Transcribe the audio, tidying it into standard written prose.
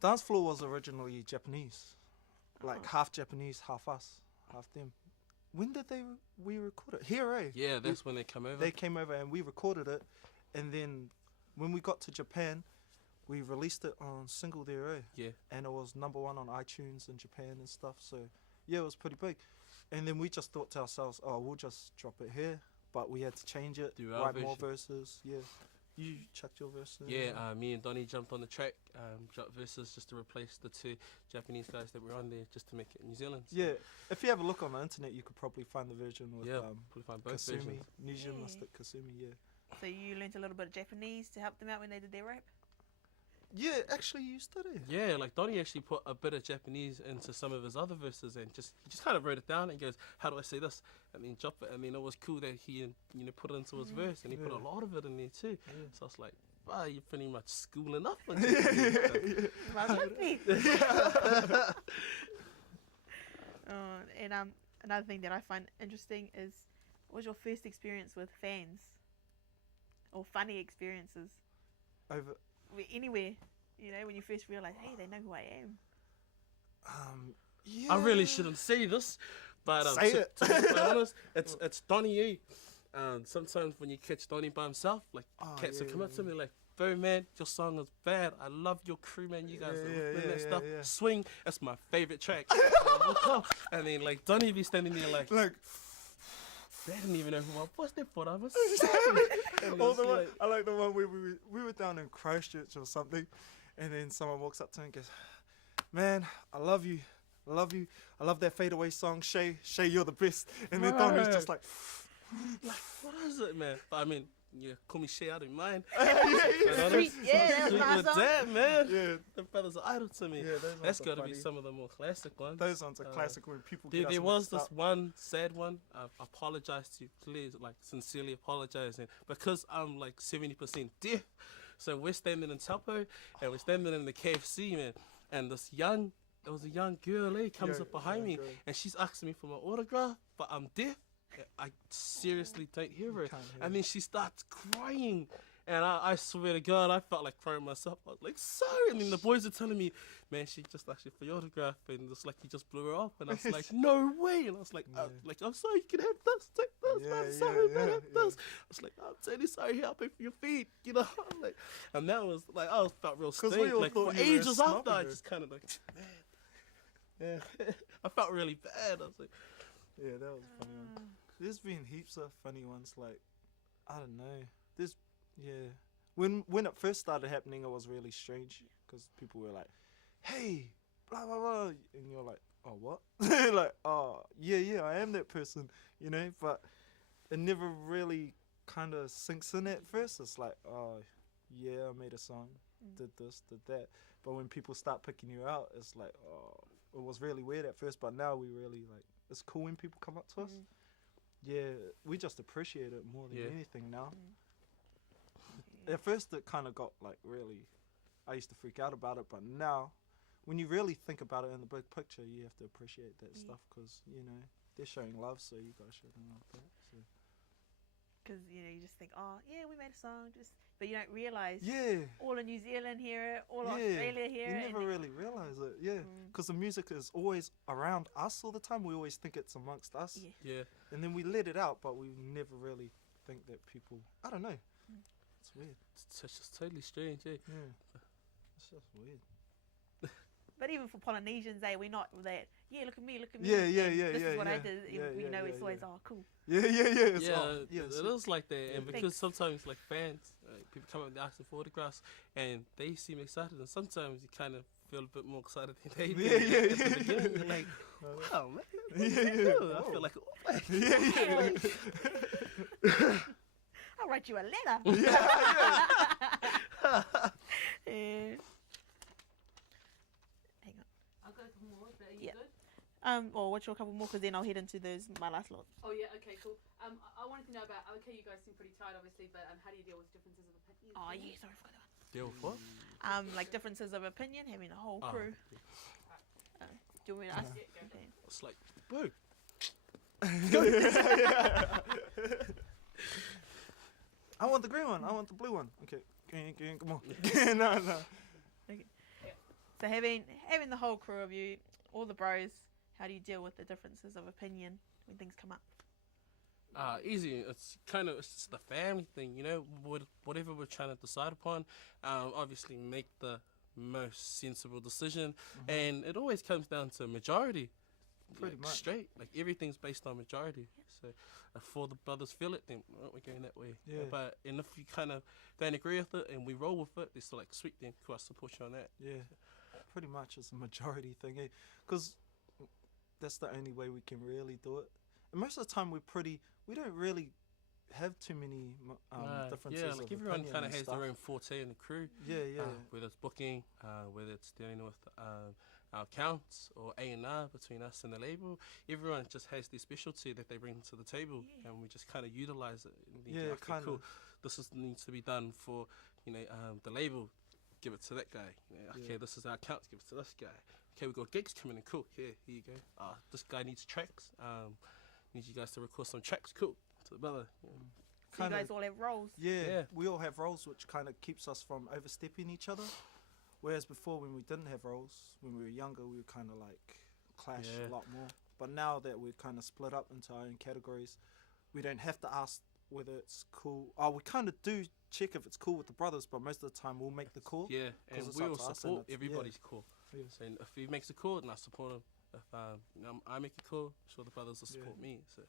Dance Floor was originally Japanese, like half Japanese, half us, half them. When did we record it? Here, eh? Yeah, that's when they come over. They came over and we recorded it, and then when we got to Japan, we released it on single there, eh? Yeah. And it was #1 on iTunes in Japan and stuff. So yeah, it was pretty big. And then we just thought to ourselves, oh, we'll just drop it here, but we had to change it, write more verses. Yeah. You chucked your verse in? Yeah, me and Donnie jumped on the track, dropped verses just to replace the 2 Japanese guys that were on there, just to make it New Zealand. So Yeah, if you have a look on the internet, you could probably find the version with probably find both Kasumi, versions. Nesian Mystik Kasumi, yeah. So you learnt a little bit of Japanese to help them out when they did their rap? Yeah, actually you studied. Yeah, like Donnie actually put a bit of Japanese into some of his other verses and he just kind of wrote it down and goes, how do I say this? And then drop it. I mean, it was cool that he put it into his verse and he put a lot of it in there too. Yeah. So I was like, wow, you're pretty much schooling up on Japanese. And another thing that I find interesting is, what was your first experience with fans? Or funny experiences? Over anywhere, when you first realise, hey, they know who I am. Yeah. I really shouldn't say this, but say it. To be quite honest, it's Donnie E. Sometimes when you catch Donnie by himself, like cats will come up to me like, bro, man, your song is bad. I love your crew, man. You guys are doing that stuff. Yeah. Swing, that's my favourite track. And then like Donnie be standing there like they didn't even know who I was. They thought I was. I like the one where we were down in Christchurch or something, and then someone walks up to him and goes, man, I love you. I love that Fade Away song, Shay, you're the best. And then Donnie's just like, what is it, man? But I mean, yeah, call me Shay, I don't mind. That's my song. That, man. Yeah. The brother's an idol to me. Yeah, that's got to be some of the more classic ones. Those ones are classic when people there was this one sad one. I apologize to you, please, like sincerely apologizing, because I'm like 70% deaf. So we're standing in Taupo and we're standing in the KFC, man, and there was a young girl, comes up behind me and she's asking me for my autograph, but I'm deaf. I seriously don't hear her. And then she starts crying. And I swear to God, I felt like crying myself. I was like, sorry. And then the boys are telling me, man, she just asked you for your autograph. And it's like, you just blew her off. And I was like, no way. And I was like, I'm sorry, you can have this. Take this. I'm sorry, man, have this. I was like, I'm totally sorry. Here, I'll pay for your feet. Like, and that was like, I felt real strange. Like, for ages after, I just kind of like, man. Yeah. I felt really bad. I was like, yeah, that was a funny one. There's been heaps of funny ones, like, I don't know. When it first started happening, it was really strange, because people were like, hey, blah, blah, blah. And you're like, oh, what? Like, oh, yeah, I am that person, but it never really kind of sinks in at first. It's like, oh, yeah, I made a song, did this, did that. But when people start picking you out, it's like, oh, it was really weird at first, but now we really, like, it's cool when people come up to us. Yeah, we just appreciate it more than anything now. At first it kind of got like really, I used to freak out about it, but now when you really think about it in the big picture, you have to appreciate that stuff, because they're showing love, so you gotta show them love back. Because you just think, oh yeah, we made a song, but you don't realise all of New Zealand hear it, all of Australia hear it. You never really realise it, because the music is always around us all the time. We always think it's amongst us, and then we let it out, but we never really think that people, I don't know, it's weird. It's just totally strange, yeah. It's just weird. But even for Polynesians, we're not that, look at me. Yeah. This is what I did. It's always, oh, cool. Yeah. It is like that. And because sometimes, like, fans, people come up and ask for autographs, and they seem excited, and sometimes you kind of feel a bit more excited than they do. At the beginning, you're like, wow, man. I feel like, I'll write you a letter. Hang on. I'll go a couple more, but are you good? Or watch a couple more, because then I'll head into my last lot. Oh yeah, okay, cool. I wanted to know about, okay, you guys seem pretty tired obviously, but how do you deal with differences of opinion? Oh yeah, sorry, I forgot that one. Deal with what? Like differences of opinion, having a whole crew. Do you want me to ask? Yeah, go. Okay. It's like, boo. I want the green one. I want the blue one. Okay, come on. No. Okay. So having the whole crew of you, all the bros, how do you deal with the differences of opinion when things come up? Easy. It's just the family thing, you know. Whatever we're trying to decide upon, obviously make the most sensible decision, and it always comes down to majority. Pretty much. Straight. Like everything's based on majority. So if all the brothers feel it, then we're going that way. Yeah. But and if you kind of don't agree with it and we roll with it, they're still like, sweet, then cool, I support you on that. Yeah, pretty much it's a majority thing, because that's the only way we can really do it. And most of the time we don't really have too many differences. Yeah, like of everyone opinion kind of and has stuff. their own forte in the crew. Yeah. Whether it's booking, whether it's dealing with our accounts or A&R between us and the label, everyone just has their specialty that they bring to the table, and we just kind of utilize it. And Yeah, okay, kind of. cool. Needs to be done for the label. Give it to that guy. Okay, this is our accounts. Give it to this guy. Okay, we got gigs coming in. Cool. Here you go. This guy needs tracks. Need you guys to record some tracks. Cool. To the brother. So you guys all have roles. Yeah, we all have roles, which kind of keeps us from overstepping each other. Whereas before, when we didn't have roles, when we were younger, we would kind of like clash a lot more. But now that we're kind of split up into our own categories, we don't have to ask whether it's cool. We kind of do check if it's cool with the brothers, but most of the time we'll make the call. Yeah, and we all support everybody's call. Yeah. So if he makes a call, then I support him. If I make a call, I'm sure the brothers will support me. So